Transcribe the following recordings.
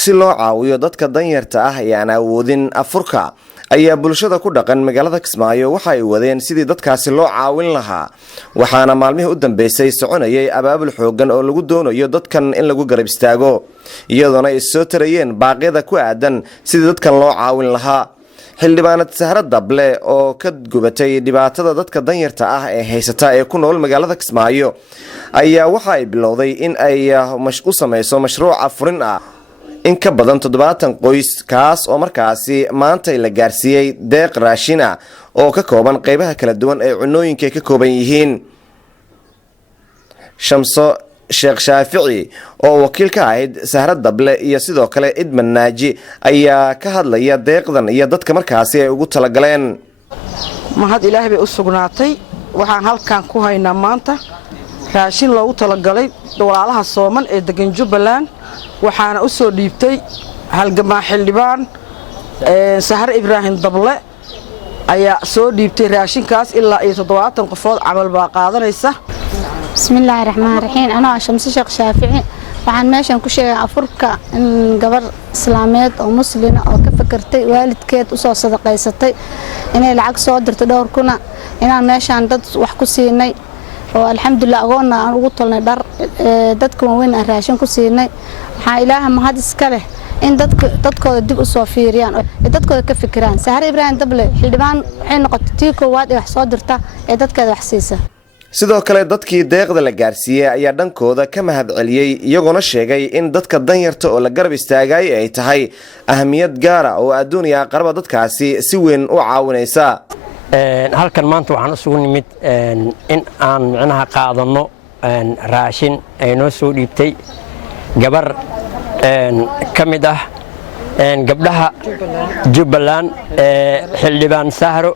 si loo caawiyo dadka danyarta ah ee aan awoodin afurka ayaa bulshada ku dhaqan magaalada Kismaayo waxa ay wadeen sidii dadkaasi loo caawin lahaa waxaana maalmihii u dambeysay soconayay abaabul xoogan oo lagu doonayo dadkan in lagu garab istaago iyadoona ay soo tarayeen baaqyada ku aadan sidii dadkan loo caawin lahaa xildhibaanad Sahra Dable oo ka gubatay dhibaatada dadka danyarta ah ee haysata ee ku nool magaalada Kismaayo ayaa waxa ay bilowday in ay u sameyso mashruuc afurin ah in ka badan 70 qoys kaas oo markaasi maanta la gaarsiiyay deeq raashin ah oo ka kooban qaybaha kala duwan ee cunooyinka ka kooban yihiin Shamso Sheekh Shaafici oo wakiil ka ahayd Sahra Dable iyo sidoo kale Idman Naaji ayaa ka hadlaya deeqdan iyo dadka markaasi ay ugu talagaleen mahad Ilaahay bay u sugnaatay waxaan halkan ku haynaa maanta raashin loogu talagalay walaalaha Sooman ee degan Jubbaland waxaana u soo dhiibtay halgamaa xildhibaan Sahra Ibrahim Dable ayaa soo dhiibtay raashinkaas ilaa 70 qofood camal baa qaadanaysa bismillaahir rahmaanir rahiim ana Shamsi Sheekh Shaafici waxaan meeshan ku sheegay afurka in gabar islaameed oo muslim oo ka fakartay waalidkeed u soo sadaqaysatay inay lacag soo dirto dhowr kuna inaan meeshan dad wax ku siinay oo alxamdulillah agoonna aan ugu tolnay dhar dadka weyn aan raashin ku siinay waxaa Ilaahay mahad iska leh in dadkooda dib u soo fiiriyaan oo dadkooda ka fikiraan Sahra Ibrahim Dable xildhibaan waxay noqotay tii koowaad ee wax soo dirta ee dadkeeda wax siisa sidoo kale dadkii deeqda la gaarsiiyay ayaa dhankooda ka mahad celiyay iyagoona sheegay in dadka danyarta oo la garab istaagay ay tahay ahmiyad gaar ah oo adduunka qarba dadkaasi si weyn u caawinaysa halkan maanta waxaan isugu nimid in aan macnaha qaadano raashin ay noo soo dhiibtay gabar kamid ah gabdhaha Jubbaland xildhibaan Sahro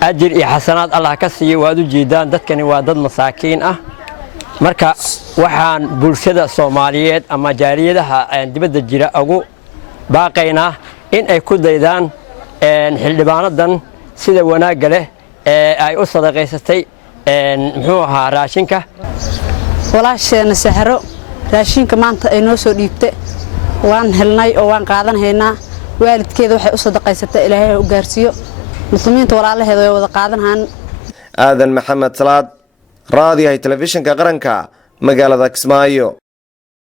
ajir iyo xasanaad Allah ka siiyo waad u jeedaan dadkani waa dad masaakiin ah marka waxaan bulshada Soomaaliyeed ama jaaliyadaha dibadda jira ugu baaqaynaa in ay ku daydaan xildhibaanadan sida wanaagga leh ee ay u sadaqaysatay muxuu ahaa raashinka walaasheena Sahro raashinka maanta ay noo soo dhiibtay waan helnay oo waan qaadanaynaa waalidkeeda waxay u sadaqaysatay Ilaahay u gaarsiyo muslimiinta walaalaheeda way wada qaadanayaan Aadan Maxamed Salaad raadiyaha telefishinka qaranka magaalada Kismaayo.